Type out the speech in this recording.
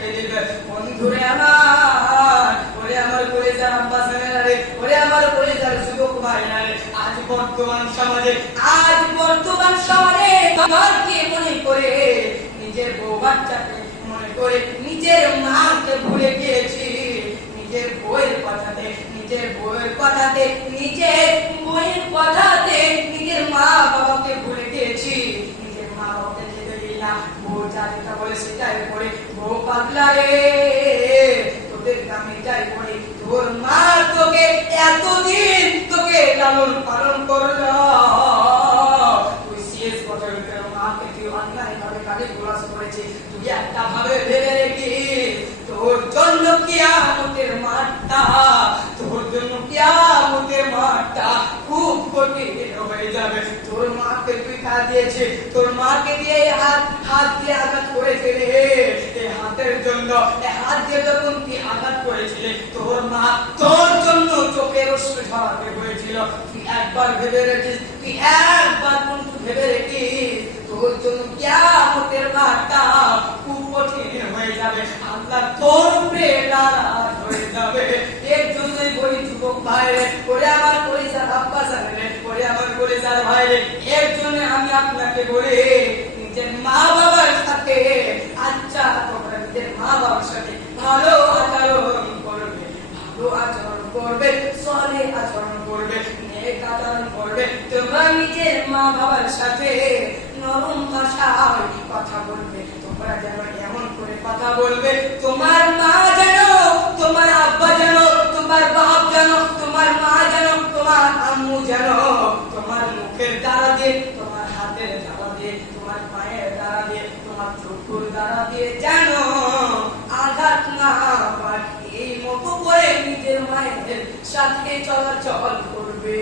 বাচ্চাকে দিবে। বন্ধুরে আমার, ওরে আমার কলিজার আব্বা জানেরা রে, ওরে আমার কলিজার যুবক ভাইরা রে, আজ বর্তমান সমাজে আমাকে মনে করে নিজের বউ বাচ্চাকে মনে করে নিজের মাকে ভুলে গিয়েছি। নিজের বউয়ের কথাতে নিজের মা বাবাকে ভুলে গিয়েছি। নিজের মা বাবাকে খেতে দিই না, বউ যা যেটা বলে সেটাই করে। বউ পাগলা রে, তোদের গ্রামে যাই পড়ে, তোর মা তোকে এতদিন তোকে লালন পালন করলো, তুই শেষ বছর মাকে তুই অন্যায় ভাবে গালি গোলাস করেছে। তুই একটা ভাবে ভেবে রেখে তোর জন্য কিয়ামতের মাঠটা, তোর জন্য কিয়ামতের মাঠটা খুব কঠিন হয়ে যাবে। তোর মাকে তুই খা দিয়েছে, তোর মাকে দিয়ে হাত দিয়ে আঘাত করেছে রে। এই হাতের জন্য, এই হাত দিয়ে যখন তুই আঘাত করেছিলে, তোর মা তোর জন্য চোখের অশ্রু ঝরাতে হয়েছিল। তুই একবার ভেবে রেখিস, তুই একবার কিন্তু ভেবে রেখিস, তোর জন্য কিয়ামতের মাঠটা খুব কঠিন হয়ে যাবে। আল্লাহ তোর উপরে নারাজ হয়ে যাবে। এর জন্যই বলি যুবক ভাইরে, ওরে আমার কলিজার আব্বা জানেন, ওরে আমার কলিজার ভাইরে, এর জন্য আমি আপনাকে বলি নিজের মা বাবার সাথে আচ্ছা তোমরা নিজের মা বাবার সাথে ভালো আচরণ করবে, ভালো আচরণ করবে, সলে আচরণ করবে, নেক আচরণ করবে। তোমরা নিজের মা বাবার সাথে নরম ভাষায় কথা বলবে। তোমরা যেন এমন করে কথা বলবে, তোমার মা যেন, তোমার আব্বা যেন, তোমার বাপ যেন, তোমার মা যেন, তোমার আম্মু যেন তোমার মুখের দ্বারা দিয়ে, তোমার হাতের দ্বারা দিয়ে, তোমার পায়ের দ্বারা দিয়ে, তোমার চোখের দ্বারা দিয়ে যেন আঘাত না পায়, এই মতো করে নিজের মায়ের সাথে চলাচল করবে।